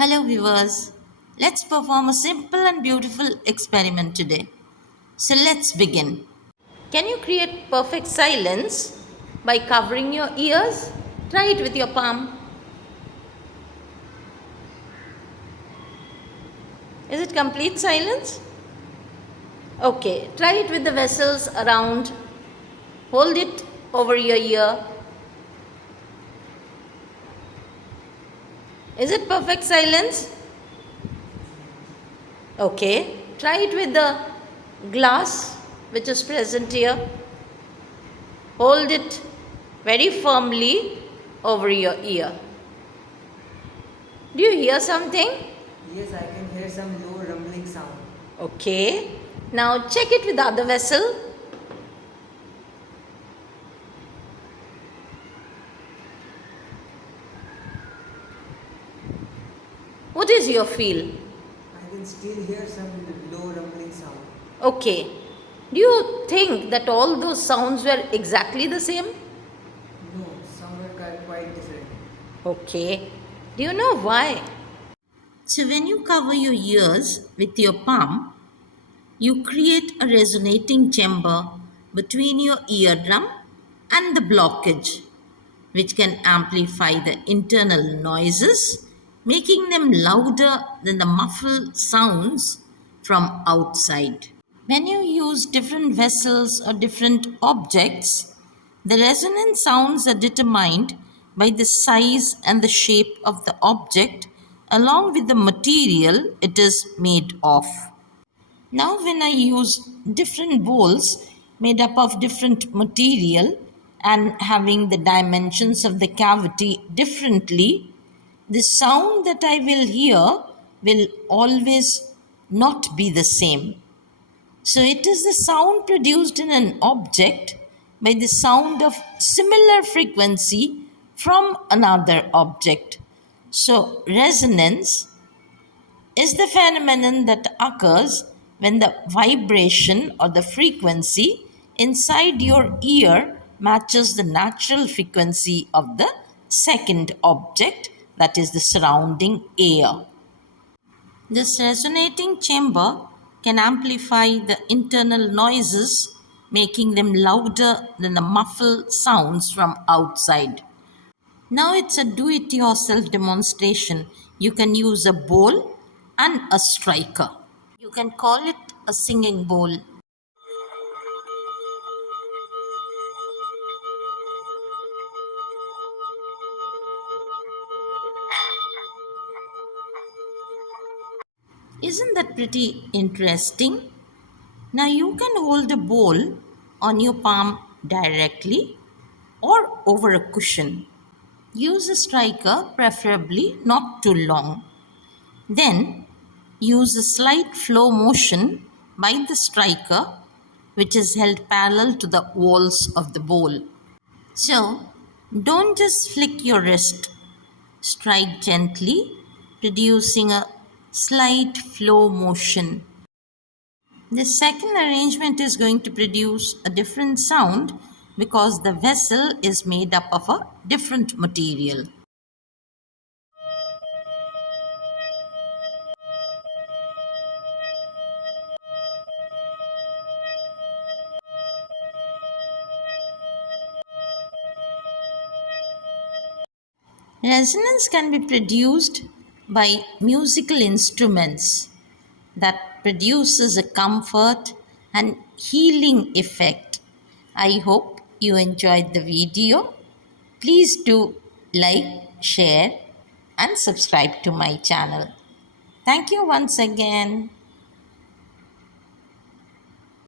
Hello, viewers. Let's perform a simple and beautiful experiment today. So, let's begin. Can you create perfect silence by covering your ears? Try it with your palm. Is it complete silence? Okay, try it with the vessels around. Hold it over your ear. Is it perfect silence? Okay, try it with the glass which is present here. Hold it very firmly over your ear. Do you hear something? Yes, I can hear some low rumbling sound. Okay. Now check it with the other vessel. What is your feel? I can still hear some low rumbling sound. Okay. Do you think that all those sounds were exactly the same? No, some were quite different. Okay. Do you know why? So, when you cover your ears with your palm, you create a resonating chamber between your eardrum and the blockage, which can amplify the internal noises, making them louder than the muffled sounds from outside. When you use different vessels or different objects, the resonant sounds are determined by the size and the shape of the object along with the material it is made of. Now, when I use different bowls made up of different material and having the dimensions of the cavity differently, the sound that I will hear will always not be the same. So, it is the sound produced in an object by the sound of similar frequency from another object. So, resonance is the phenomenon that occurs when the vibration or the frequency inside your ear matches the natural frequency of the second object, that is the surrounding air. This resonating chamber can amplify the internal noises, making them louder than the muffled sounds from outside. Now it's a do it yourself demonstration. You can use a bowl and a striker. You can call it a singing bowl. Isn't that pretty interesting? Now you can hold a bowl on your palm directly or over a cushion. Use a striker, preferably not too long. Then use a slight flow motion by the striker, which is held parallel to the walls of the bowl. So, don't just flick your wrist, strike gently, producing a slight flow motion. The second arrangement is going to produce a different sound because the vessel is made up of a different material. Resonance can be produced by musical instruments that produces a comfort and healing effect. I hope you enjoyed the video. Please do like, share and subscribe to my channel. Thank you once again.